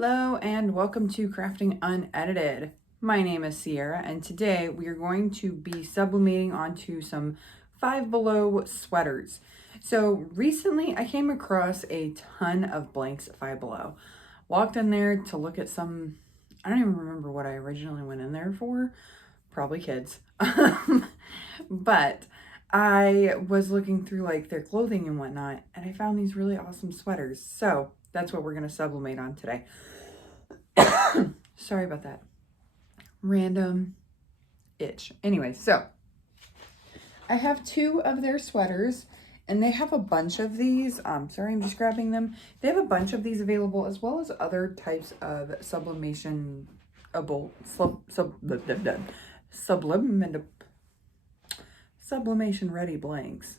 Hello and welcome to Crafting Unedited. My name is Sierra and today we are going to be sublimating onto some Five Below sweaters. So recently I came across a ton of blanks at Five Below. Walked in there to look at some, I don't even remember what I originally went in there for, probably kids. But I was looking through like their clothing and whatnot and I found these really awesome sweaters. So that's what we're going to sublimate on today. Sorry about that. Random itch. Anyway, so I have two of their sweaters and they have a bunch of these. Sorry, I'm just grabbing them. They have a bunch of these available as well as other types of sublimation ready blanks,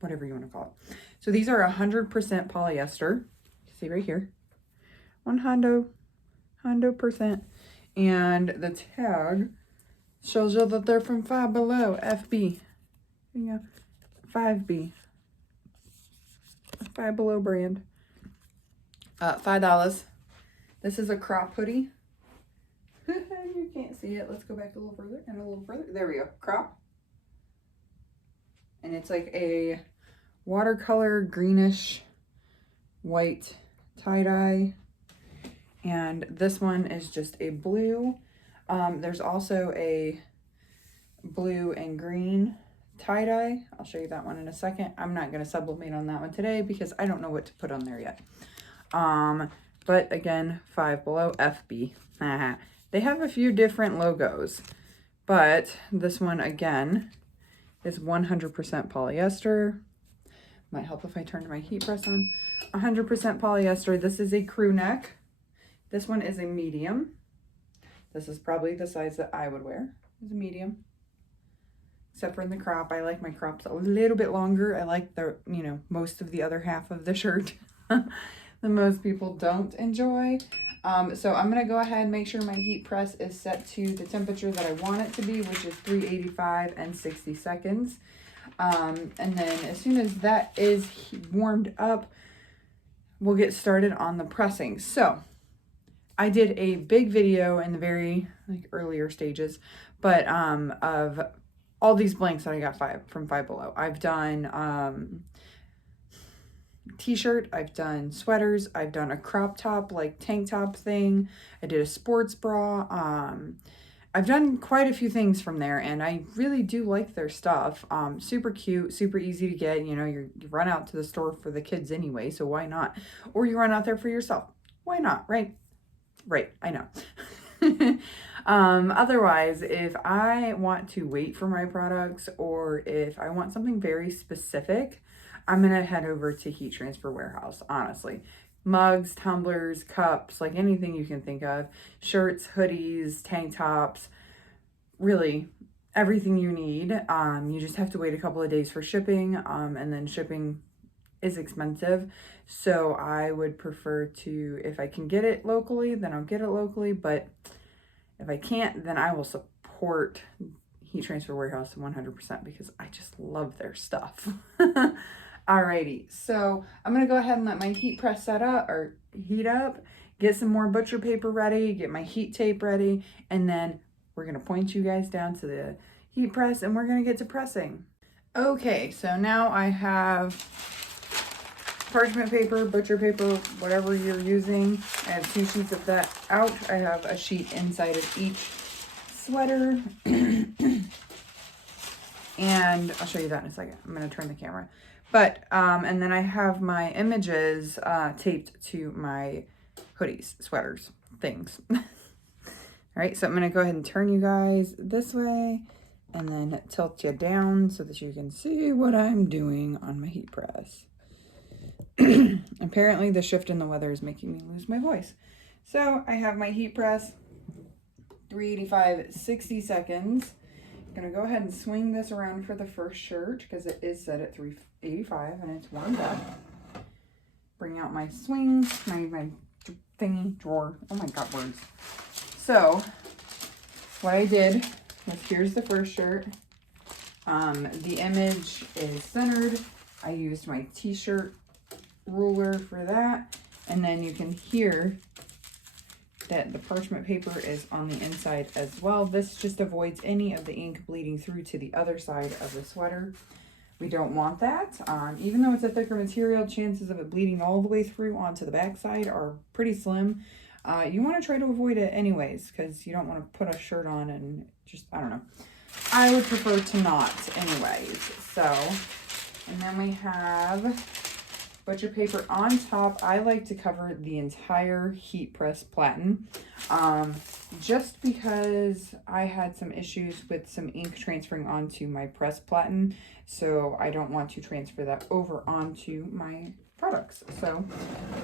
whatever you want to call it. So these are 100% polyester. See right here, 100%, and the tag shows you that they're from Five Below, FB, 5B, Five Below brand. $5. This is a crop hoodie. You can't see it. Let's go back a little further and a little further. There we go. Crop. And it's like a watercolor greenish white tie-dye, and this one is just a blue. There's also a blue and green tie-dye. I'll show you that one in a second. I'm not going to sublimate on that one today because I don't know what to put on there yet. But again, Five Below, FB. They have a few different logos, but this one again is 100% polyester. Might help if I turned my heat press on. 100% polyester. This is a crew neck. This one is a medium. This is probably the size that I would wear. It's a medium. Except for in the crop. I like my crops a little bit longer. I like the, most of the other half of the shirt that most people don't enjoy. So I'm going to go ahead and make sure my heat press is set to the temperature that I want it to be, which is 385 and 60 seconds. And then as soon as that is warmed up, we'll get started on the pressing. So I did a big video in the very earlier stages, but of all these blanks that I got from Five Below. I've done t-shirt, I've done sweaters, I've done a crop top like tank top thing, I did a sports bra. I've done quite a few things from there, and I really do like their stuff. Super cute, super easy to get. You run out to the store for the kids anyway, so why not? Or you run out there for yourself. Why not, right? Right, I know. Otherwise, if I want to wait for my products or if I want something very specific, I'm going to head over to Heat Transfer Warehouse, honestly. Mugs, tumblers, cups, like anything you can think of, shirts, hoodies, tank tops, really everything you need. You just have to wait a couple of days for shipping, and then shipping is expensive. So I would prefer to, if I can get it locally, then I'll get it locally, but if I can't, then I will support Heat Transfer Warehouse 100% because I just love their stuff. Alrighty, so I'm going to go ahead and let my heat press heat up, get some more butcher paper ready, get my heat tape ready, and then we're going to point you guys down to the heat press and we're going to get to pressing. Okay, so now I have parchment paper, butcher paper, whatever you're using. I have 2 sheets of that out. I have a sheet inside of each sweater. And I'll show you that in a second. I'm going to turn the camera. But, and then I have my images taped to my hoodies, sweaters, things. All right, so I'm going to go ahead and turn you guys this way and then tilt you down so that you can see what I'm doing on my heat press. Apparently the shift in the weather is making me lose my voice. So I have my heat press, 385, 60 seconds. Gonna go ahead and swing this around for the first shirt because it is set at 385 and it's warmed up. Bring out my swing, my thingy drawer. Oh my god, words. So what I did was, here's the first shirt. The image is centered. I used my t-shirt ruler for that, and then you can hear that the parchment paper is on the inside as well. This just avoids any of the ink bleeding through to the other side of the sweater. We don't want that. Even though it's a thicker material, chances of it bleeding all the way through onto the back side are pretty slim. You want to try to avoid it anyways, because you don't want to put a shirt on and just, I don't know. I would prefer to not anyways. So, and then we have butcher paper on top. I like to cover the entire heat press platen, just because I had some issues with some ink transferring onto my press platen, so I don't want to transfer that over onto my products. So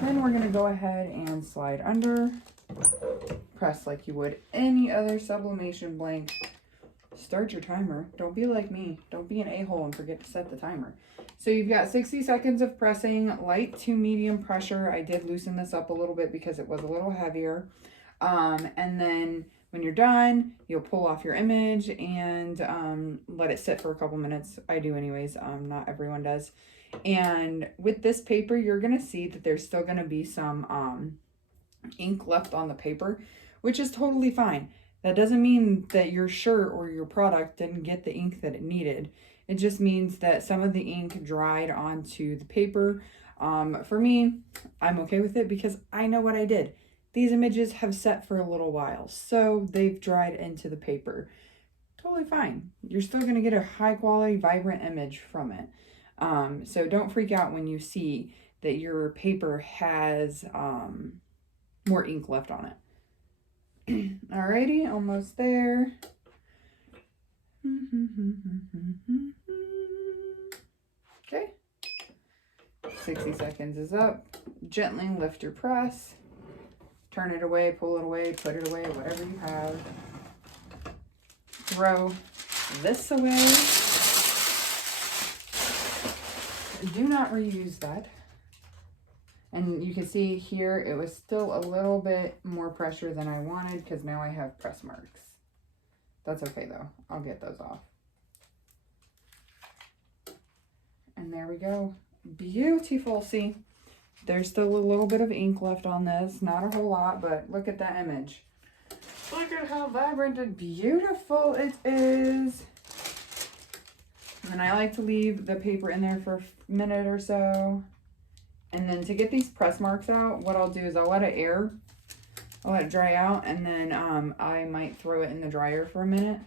then we're going to go ahead and slide under, press like you would any other sublimation blank. Start your timer. Don't be like me. Don't be an a-hole and forget to set the timer. So you've got 60 seconds of pressing, light to medium pressure. I did loosen this up a little bit because it was a little heavier. And then when you're done, you'll pull off your image and let it sit for a couple minutes. I do anyways. Not everyone does. And with this paper, you're going to see that there's still going to be some ink left on the paper, which is totally fine. That doesn't mean that your shirt or your product didn't get the ink that it needed. It just means that some of the ink dried onto the paper. For me, I'm okay with it because I know what I did. These images have set for a little while, so they've dried into the paper. Totally fine. You're still going to get a high quality, vibrant image from it. So don't freak out when you see that your paper has more ink left on it. Alrighty, almost there. Okay. 60 seconds is up. Gently lift your press. Turn it away, pull it away, put it away, whatever you have. Throw this away. Do not reuse that. And you can see here, it was still a little bit more pressure than I wanted because now I have press marks. That's okay though. I'll get those off. And there we go. Beautiful. See, there's still a little bit of ink left on this. Not a whole lot, but look at that image. Look at how vibrant and beautiful it is. And then I like to leave the paper in there for a minute or so. And then to get these press marks out, what I'll do is I'll let it air. I'll let it dry out, and then I might throw it in the dryer for a minute.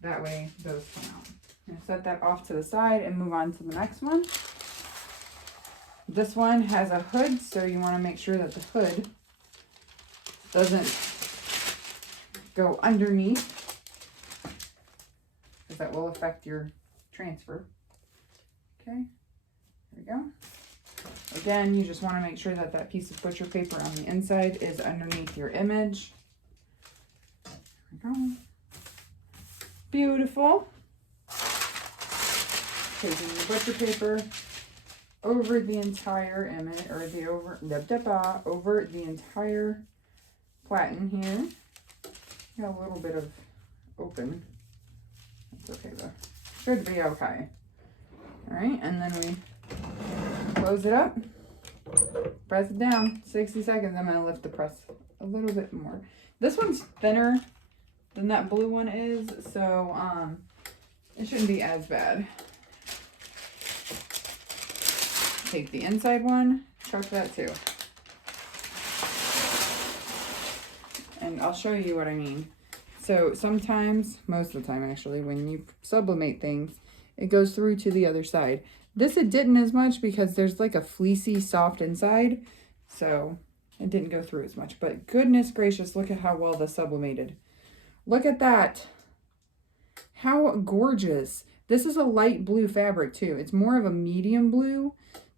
That way those come out. I'm gonna set that off to the side and move on to the next one. This one has a hood, so you want to make sure that the hood doesn't go underneath, because that will affect your transfer. Okay, there we go. Again, you just want to make sure that that piece of butcher paper on the inside is underneath your image. There we go. Beautiful. Taking the butcher paper over the entire image, or the over the entire platen here. Got a little bit of open. That's okay though. Should be okay. All right, and then we close it up, press it down, 60 seconds. I'm going to lift the press a little bit more. This one's thinner than that blue one is, so it shouldn't be as bad. Take the inside one, chuck that too. And I'll show you what I mean. So sometimes, most of the time actually, when you sublimate things, it goes through to the other side. This it didn't as much because there's like a fleecy soft inside, so it didn't go through as much. But goodness gracious, look at how well this sublimated. Look at that. How gorgeous. This is a light blue fabric too. It's more of a medium blue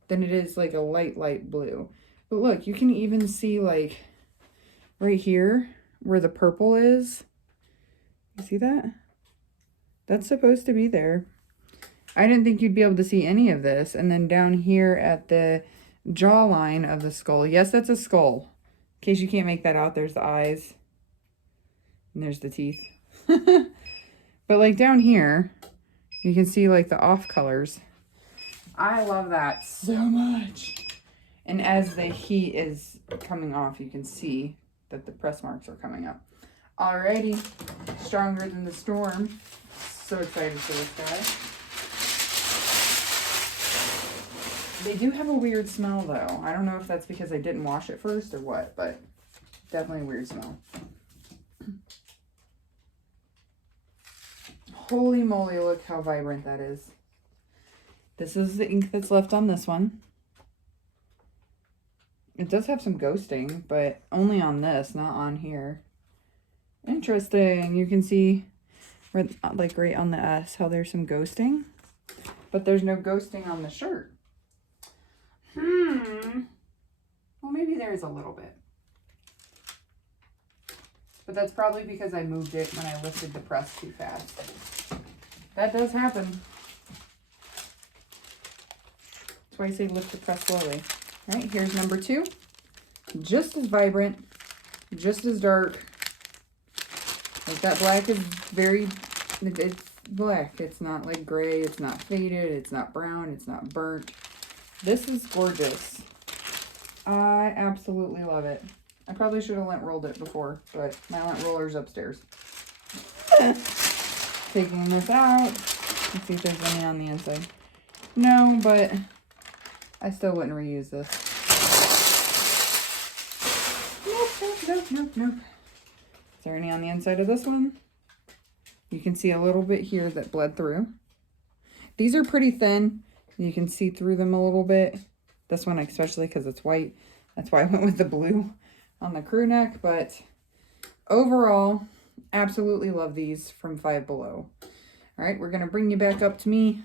than it is like a light blue. But look, you can even see like right here where the purple is. You see that? That's supposed to be there. I didn't think you'd be able to see any of this. And then down here at the jawline of the skull. Yes, that's a skull. In case you can't make that out, there's the eyes. And there's the teeth. But like down here, you can see like the off colors. I love that so much. And as the heat is coming off, you can see that the press marks are coming up. Alrighty, Stronger Than the Storm. So excited for this guy. They do have a weird smell though. I don't know if that's because I didn't wash it first or what, but definitely a weird smell. Holy moly, look how vibrant that is. This is the ink that's left on this one. It does have some ghosting, but only on this, not on here. Interesting. You can see, like right on the S, how there's some ghosting. But there's no ghosting on the shirt. Well, maybe there is a little bit. But that's probably because I moved it when I lifted the press too fast. That does happen. That's why I say lift the press slowly. All right, here's number 2. Just as vibrant, just as dark. Like that black is very, it's black. It's not like gray, it's not faded, it's not brown, it's not burnt. This is gorgeous. I absolutely love it. I probably should have lint rolled it before, but my lint roller's upstairs. Taking this out. Let's see if there's any on the inside. No, but I still wouldn't reuse this. Nope. Is there any on the inside of this one? You can see a little bit here that bled through. These are pretty thin. You can see through them a little bit. This one especially because it's white. That's why I went with the blue on the crew neck. But overall, absolutely love these from Five Below. All right, we're going to bring you back up to me.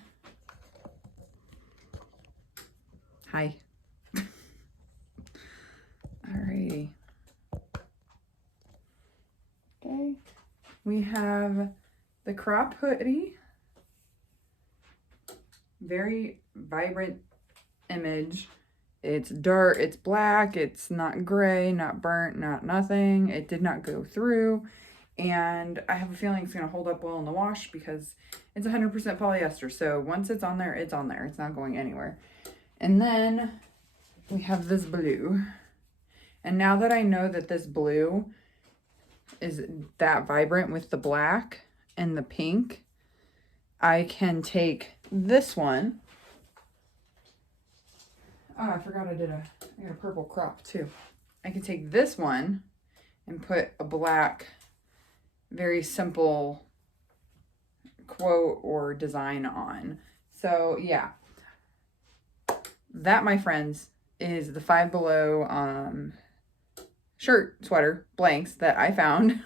Hi. Alrighty. Okay. We have the crop hoodie. Very vibrant image. It's dark, it's black, it's not gray, not burnt, not nothing. It did not go through. And I have a feeling it's going to hold up well in the wash because it's 100% polyester. So once it's on there, it's on there. It's not going anywhere. And then we have this blue. And now that I know that this blue is that vibrant with the black and the pink, I can take this one. Oh, I forgot I got a purple crop too. I can take this one and put a black, very simple quote or design on. So yeah, that, my friends, is the Five Below sweater blanks that I found.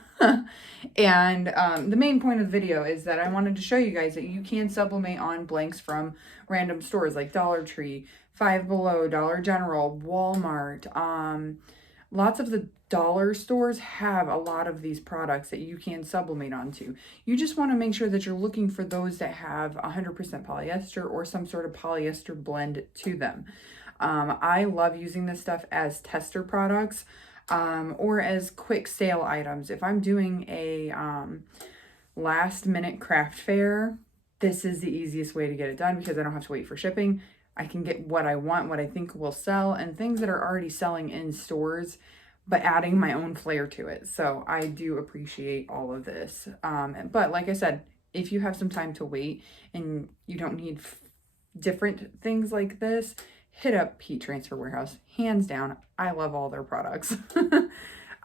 And the main point of the video is that I wanted to show you guys that you can sublimate on blanks from random stores like Dollar Tree, Five Below, Dollar General, Walmart. Lots of the dollar stores have a lot of these products that you can sublimate onto. You just want to make sure that you're looking for those that have 100% polyester or some sort of polyester blend to them. I love using this stuff as tester products. Or as quick sale items. If I'm doing a last minute craft fair, this is the easiest way to get it done because I don't have to wait for shipping. I can get what I want, what I think will sell, and things that are already selling in stores, but adding my own flair to it. So I do appreciate all of this. But like I said, if you have some time to wait and you don't need different things like this, hit up Heat Transfer Warehouse. Hands down, I love all their products.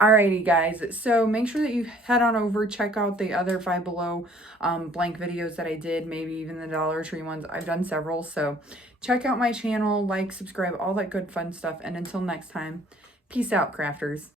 Alrighty, guys. So make sure that you head on over, check out the other Five Below blank videos that I did, maybe even the Dollar Tree ones. I've done several. So check out my channel, like, subscribe, all that good fun stuff. And until next time, peace out, crafters.